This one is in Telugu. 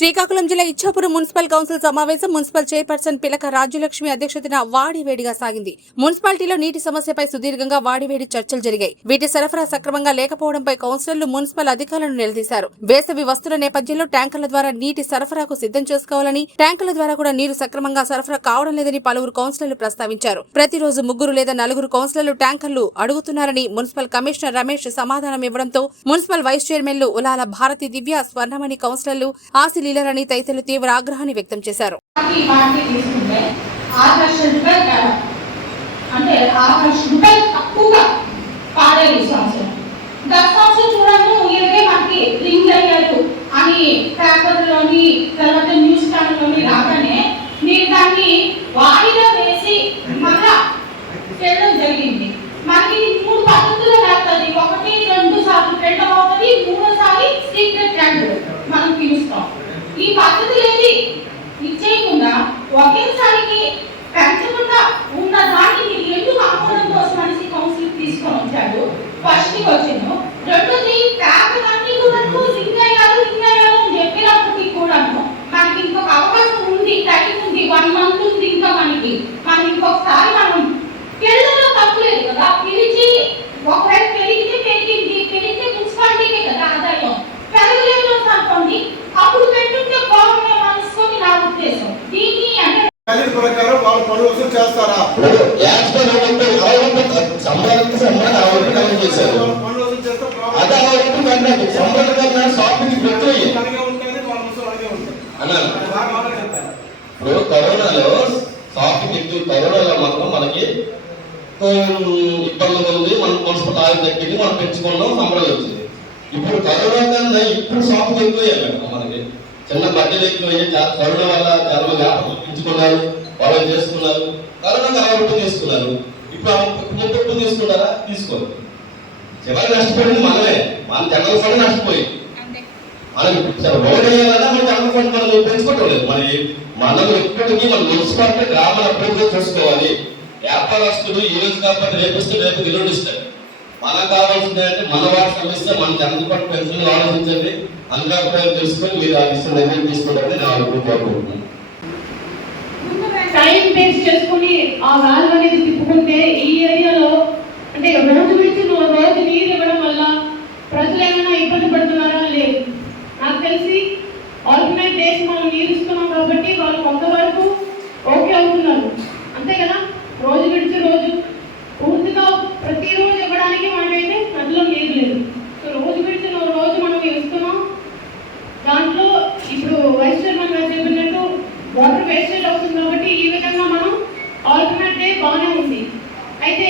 శ్రీకాకుళం జిల్లా ఇచ్చాపురం మున్సిపల్ కౌన్సిల్ సమావేశం మున్సిపల్ చైర్పర్సన్ పిలక రాజ్యలక్ష్మి అధ్యక్షతన వాడివేడిగా సాగింది. మున్సిపాలిటీలో నీటి సమస్యపై సుదీర్ఘంగా వాడివేడి చర్చలు జరిగాయి. వీటి సరఫరా సక్రమంగా లేకపోవడంపై కౌన్సిలర్లు మున్సిపల్ అధికారులను నిలదీశారు. వేసవి వస్తున్న నేపథ్యంలో ట్యాంకర్ల ద్వారా నీటి సరఫరాకు సిద్ధం చేసుకోవాలని, ట్యాంకుల ద్వారా కూడా నీరు సక్రమంగా సరఫరా కావడం లేదని పలువురు కౌన్సిలర్లు ప్రస్తావించారు. ప్రతిరోజు 3 లేదా 4 కౌన్సిలర్లు ట్యాంకర్లు అడుగుతున్నారని మున్సిపల్ కమిషనర్ రమేష్ సమాధానం ఇవ్వడంతో మున్సిపల్ వైస్ చైర్మన్లు ఉలాల భారతి దివ్య, స్వర్ణమణి కౌన్సిలర్లు లీలరని తదితరులు తీవ్ర ఆగ్రహాన్ని వ్యక్తం చేశారు. జరిగింది. మనకి 3 పద్ధతులు రాస్తుంది. 1, 2 సార్లు, 2వ 3వ సారి సీక్రెట్ ట్యాంక్ మనం పిలుస్తాం. ఈ పద్ధతి ఏది ఇచ్చేయకుండా ఒకేసారికి పెంచకుండా ఉన్న దాన్ని ఎందుకు ఆమోదం కోసం అనేసి కౌన్సిల్ తీసుకొని వచ్చాడు. ఫస్ట్ వచ్చాను. రెండోది ట్యాక్లన్నీ కూడా లింక్ అయ్యారు అని చెప్పినప్పటికీ కూడాను మనకి ఇంకొక అవకాశం ఉంది, టైం ఉంది, 1 మంత్ ఉంది ఇంకా మనకి. మనం ఇంకొకసారి మనం పిల్లల్లో తప్పులేదు కదా, పిలిచి ఒకవేళ పెరిగితే మున్సిపాలిటీకే కదా ఆదాయం, పెరగలేదు అనుకోండి అప్పుడు పెట్టుకుంటే బాగుండే మనసుకొని నా ఉద్దేశం. దీన్ని అంటే ప్రకారం వాళ్ళు పనులు వసూలు చేస్తారా? ఇప్పుడు కరోనాలో షాపింగ్ ఎక్కువ, కరోనాలో మాత్రం మనకి ఇబ్బంది ఉంది. మనం మున్సిపల్ ఆయిల్ తగ్గింది, మనం పెంచుకున్నాం, సంబరాలు వచ్చింది. ఇప్పుడు కరోనా కన్నా ఇప్పుడు షాపింగ్ ఎక్కువయ్యాయి. మనకి చిన్న బడ్జెట్ ఎక్కువయ్యాయి. కరోనా వల్ల చాలా వ్యాపారం పెంచుకున్నారు, వాళ్ళు చేసుకున్నారు. కరోనా కలవట్టు తీసుకున్నారు. ఇప్పుడు తీసుకున్నారా? తీసుకోరు. చివరికి నష్టపోయింది మనమే. మన జనరల్ ఫండ్ నష్టపోయి మనం రోడ్ వేయాలన్నా మన జనరల్ ఫండ్ మనం పెంచుకోవటం లేదు. మనం ఇప్పటికీ మన మున్సిపాలిటీ గ్రామాల అభివృద్ధి చూసుకోవాలి. వ్యాపారస్తులు ఈ రోజు కాబట్టి రేపిస్తే రేపు విలువడిస్తారు. మనకు కావాల్సింది అంటే మన వాటి సమస్య మన జనరల్ ఫండ్ పెన్షన్ ఆలోచించండి. అందులో అభిప్రాయం తెలుసుకొని మీరు ఆ విషయం నిర్ణయం తీసుకోవడానికి నా కోరుకుంటున్నాను. టైం వేస్ట్ చేసుకుని ఆ వాల్వ్ అనేది తిప్పుకుంటే ఈ ఏరియాలో అంటే రోజు గురించి రోజు నీరు ఇవ్వడం వల్ల ప్రజలు ఏమైనా ఇబ్బంది పడుతున్నారా? లేదు. నాకు తెలిసి ఆల్టర్నేట్ డేస్ మనం నీరు ఇస్తున్నాం కాబట్టి వాళ్ళు కొంతవరకు ఓకే అవుతున్నారు, అంతే కదా. రోజు విడిచి రోజు పూర్తిగా ప్రతిరోజు ఇవ్వడానికి మనకైతే నదిలో నీరు లేదు. సో రోజు విడిచి రోజు మనం ఇస్తున్నాం. దాంట్లో ఇప్పుడు వైస్ చైర్మన్ గారు చెప్పినట్టు వాటర్ వేస్టేజ్ అవుతుంది కాబట్టి ఈ విధంగా మనం ఆల్టర్నేట్ డే బాగానే ఉంది. అయితే